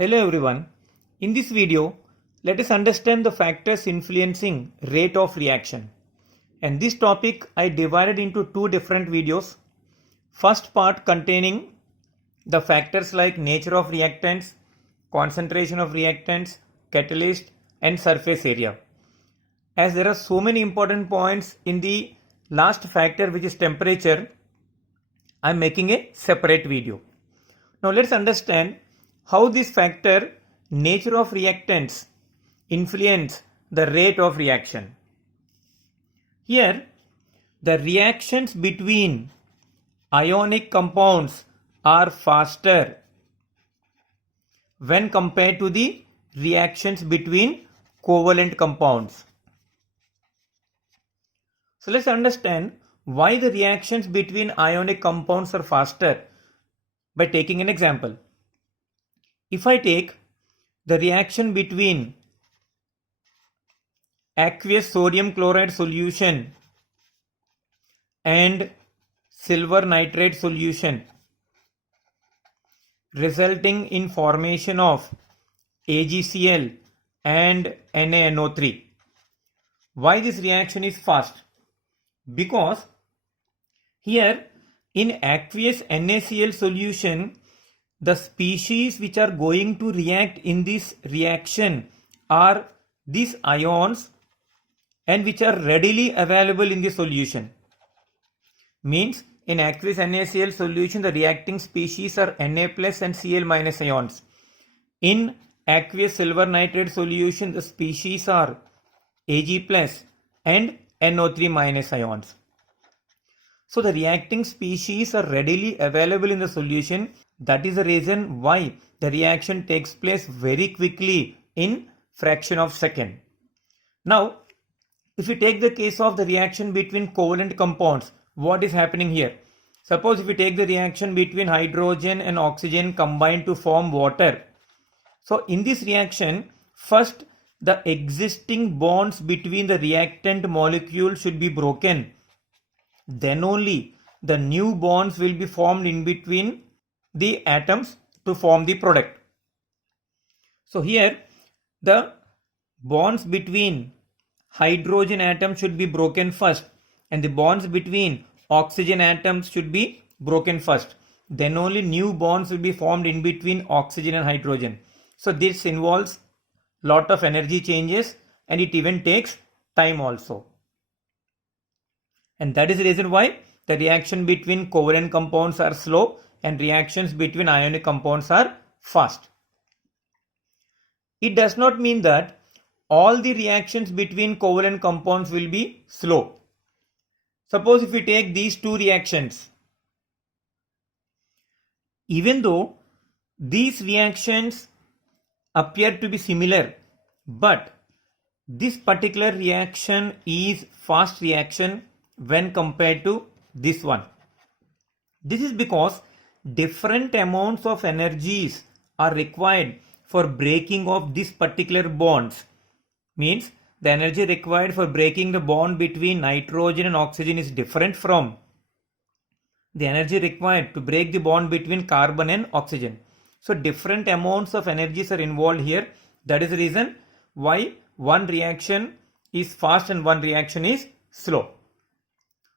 Hello everyone. In this video, let us understand the factors influencing rate of reaction. And this topic I divided into two different videos. First part containing the factors like nature of reactants, concentration of reactants, catalyst and surface area. As there are so many important points in the last factor, which is temperature, I am making a separate video. Now let's understand how this factor nature of reactants influence the rate of reaction. Here the reactions between ionic compounds are faster when compared to the reactions between covalent compounds. So let's understand why the reactions between ionic compounds are faster by taking an example. If I take the reaction between aqueous sodium chloride solution and silver nitrate solution, resulting in formation of AgCl and NaNO3. Why this reaction is fast? Because here in aqueous NaCl solution, the species which are going to react in this reaction are these ions and which are readily available in the solution. Means in aqueous NaCl solution, the reacting species are Na plus and Cl minus ions. In aqueous silver nitrate solution, the species are Ag plus and NO3 minus ions. So the reacting species are readily available in the solution. That is the reason why the reaction takes place very quickly in fraction of second. Now, if we take the case of the reaction between covalent compounds, what is happening here? Suppose if we take the reaction between hydrogen and oxygen combined to form water. So in this reaction, first the existing bonds between the reactant molecules should be broken. Then only the new bonds will be formed in between the atoms to form the product. So here the bonds between hydrogen atoms should be broken first and the bonds between oxygen atoms should be broken first. Then only new bonds will be formed in between oxygen and hydrogen. So this involves lot of energy changes and it even takes time also. And that is the reason why the reaction between covalent compounds are slow and reactions between ionic compounds are fast. It does not mean that all the reactions between covalent compounds will be slow. Suppose if we take these two reactions, even though these reactions appear to be similar, but this particular reaction is fast reaction when compared to this one. This is because different amounts of energies are required for breaking of this particular bonds. Means the energy required for breaking the bond between nitrogen and oxygen is different from the energy required to break the bond between carbon and oxygen. So different amounts of energies are involved here. That is the reason why one reaction is fast and one reaction is slow.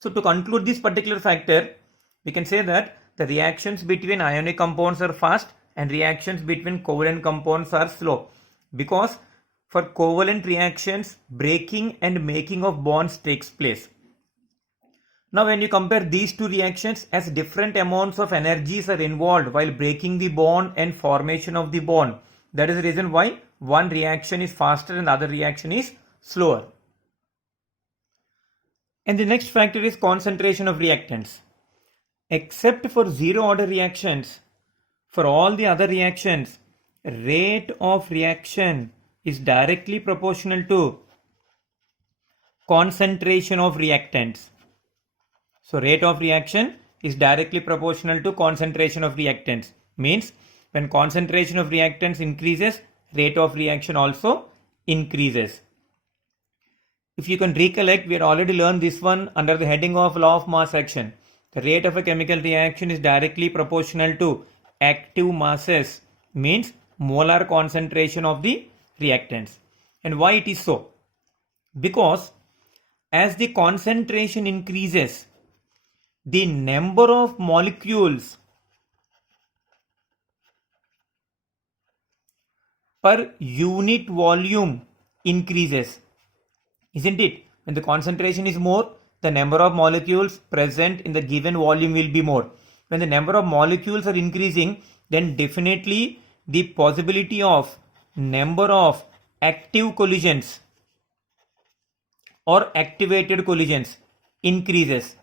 So to conclude this particular factor, we can say that the reactions between ionic compounds are fast and reactions between covalent compounds are slow, because for covalent reactions, breaking and making of bonds takes place. Now when you compare these two reactions, as different amounts of energies are involved while breaking the bond and formation of the bond, that is the reason why one reaction is faster and the other reaction is slower. And the next factor is concentration of reactants. Except for zero order reactions, for all the other reactions, rate of reaction is directly proportional to concentration of reactants. So rate of reaction is directly proportional to concentration of reactants. Means when concentration of reactants increases, rate of reaction also increases. If you can recollect, we had already learned this one under the heading of law of mass action. The rate of a chemical reaction is directly proportional to active masses, means molar concentration of the reactants. And why it is so? Because as the concentration increases, the number of molecules per unit volume increases, isn't it? When the concentration is more, the number of molecules present in the given volume will be more. When the number of molecules are increasing, then definitely the possibility of number of active collisions or activated collisions increases.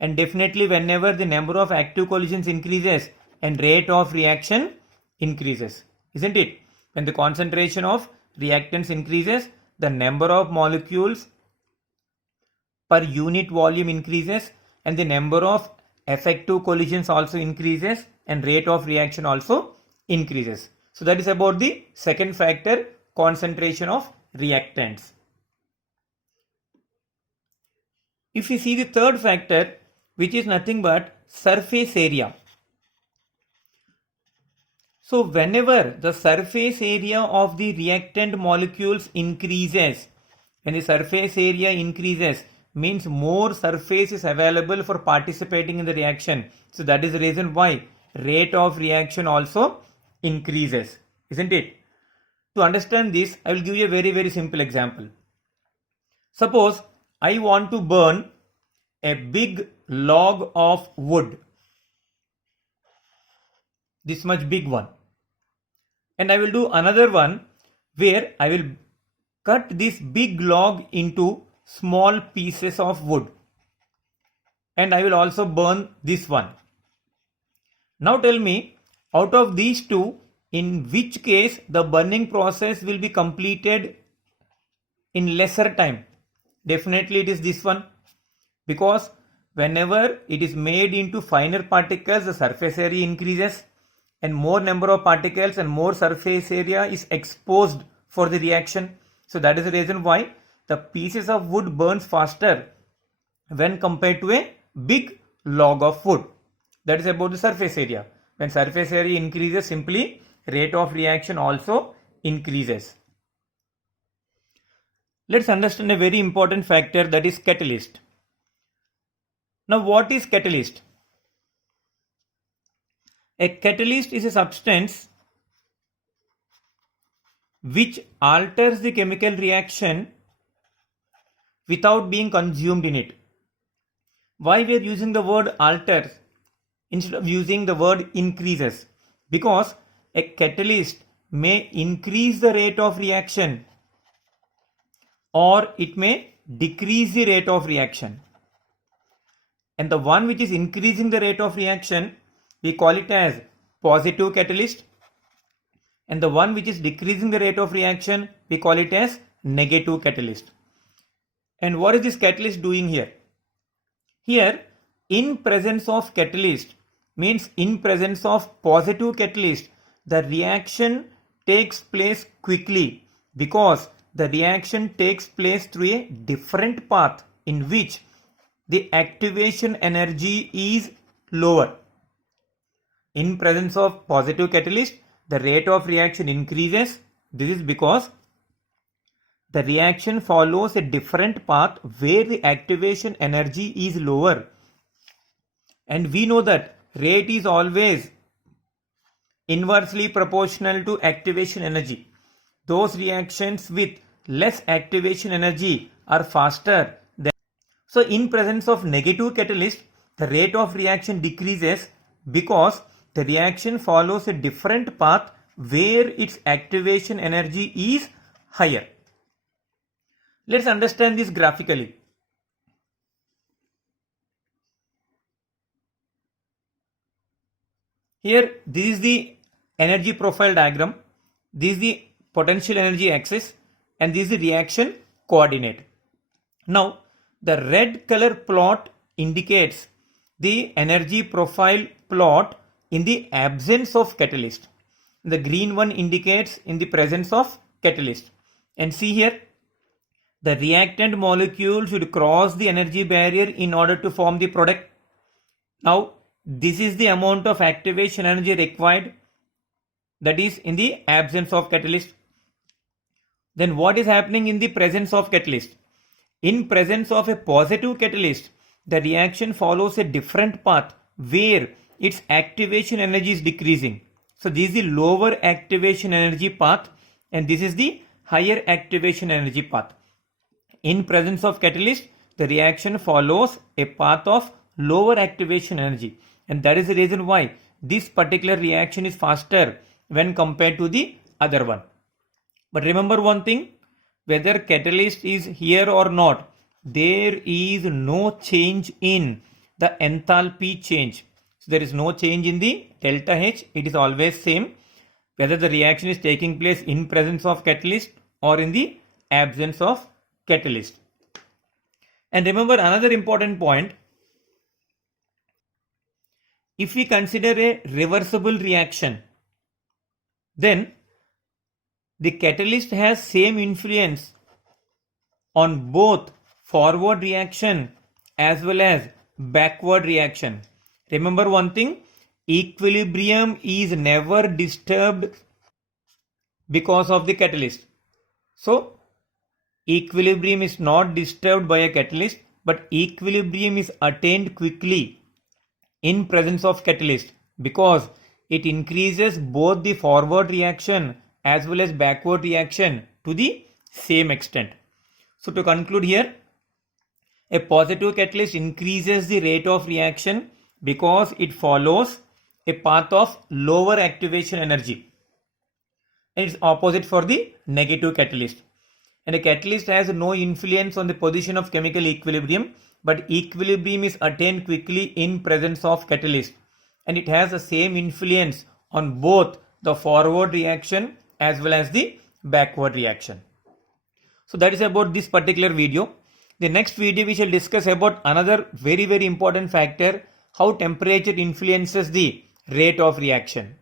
And definitely whenever the number of active collisions increases and rate of reaction increases, isn't it? When the concentration of reactants increases, the number of molecules per unit volume increases and the number of effective collisions also increases and rate of reaction also increases. So that is about the second factor, concentration of reactants. If you see the third factor, which is nothing but surface area. So whenever the surface area of the reactant molecules increases, when the surface area increases, means more surface is available for participating in the reaction. So that is the reason why rate of reaction also increases, isn't it? To understand this, I will give you a very simple example. Suppose I want to burn a big log of wood, this much big one, and I will do another one where I will cut this big log into small pieces of wood, and I will also burn this one. Now tell me, out of these two, in which case the burning process will be completed in lesser time? Definitely it is this one, because whenever it is made into finer particles, the surface area increases, and more number of particles and more surface area is exposed for the reaction. So that is the reason why the pieces of wood burns faster when compared to a big log of wood. That is about the surface area. When surface area increases, simply rate of reaction also increases. Let's understand a very important factor, that is catalyst. Now what is catalyst? A catalyst is a substance which alters the chemical reaction without being consumed in it. Why we are using the word alters instead of using the word increases? Because a catalyst may increase the rate of reaction or it may decrease the rate of reaction. And the one which is increasing the rate of reaction, we call it as positive catalyst, and the one which is decreasing the rate of reaction, we call it as negative catalyst. And what is this catalyst doing here? Here, in presence of catalyst means in presence of positive catalyst, the reaction takes place quickly, because the reaction takes place through a different path in which the activation energy is lower. In presence of positive catalyst, the rate of reaction increases. This is because the reaction follows a different path where the activation energy is lower. And we know that rate is always inversely proportional to activation energy. Those reactions with less activation energy are faster than. So in presence of negative catalyst, the rate of reaction decreases because the reaction follows a different path where its activation energy is higher. Let's understand this graphically. Here, this is the energy profile diagram. This is the potential energy axis, and this is the reaction coordinate. Now, the red color plot indicates the energy profile plot in the absence of catalyst. The green one indicates in the presence of catalyst. And see here, the reactant molecule should cross the energy barrier in order to form the product. Now, this is the amount of activation energy required. that is in the absence of catalyst. Then what is happening in the presence of catalyst? In presence of a positive catalyst, the reaction follows a different path where its activation energy is decreasing. So this is the lower activation energy path and this is the higher activation energy path. In presence of catalyst, the reaction follows a path of lower activation energy, and that is the reason why this particular reaction is faster when compared to the other one. But remember one thing, whether catalyst is here or not, there is no change in the enthalpy change. So there is no change in the delta H, it is always same whether the reaction is taking place in presence of catalyst or in the absence of catalyst. And remember another important point, if we consider a reversible reaction, then the catalyst has same influence on both forward reaction as well as backward reaction. Remember one thing, equilibrium is never disturbed because of the catalyst. So equilibrium is not disturbed by a catalyst, but equilibrium is attained quickly in presence of catalyst because it increases both the forward reaction as well as backward reaction to the same extent. So to conclude here, a positive catalyst increases the rate of reaction because it follows a path of lower activation energy, and it's opposite for the negative catalyst. And a catalyst has no influence on the position of chemical equilibrium, but equilibrium is attained quickly in presence of catalyst, and it has the same influence on both the forward reaction as well as the backward reaction. So that is about this particular video. The next video we shall discuss about another very important factor, how temperature influences the rate of reaction.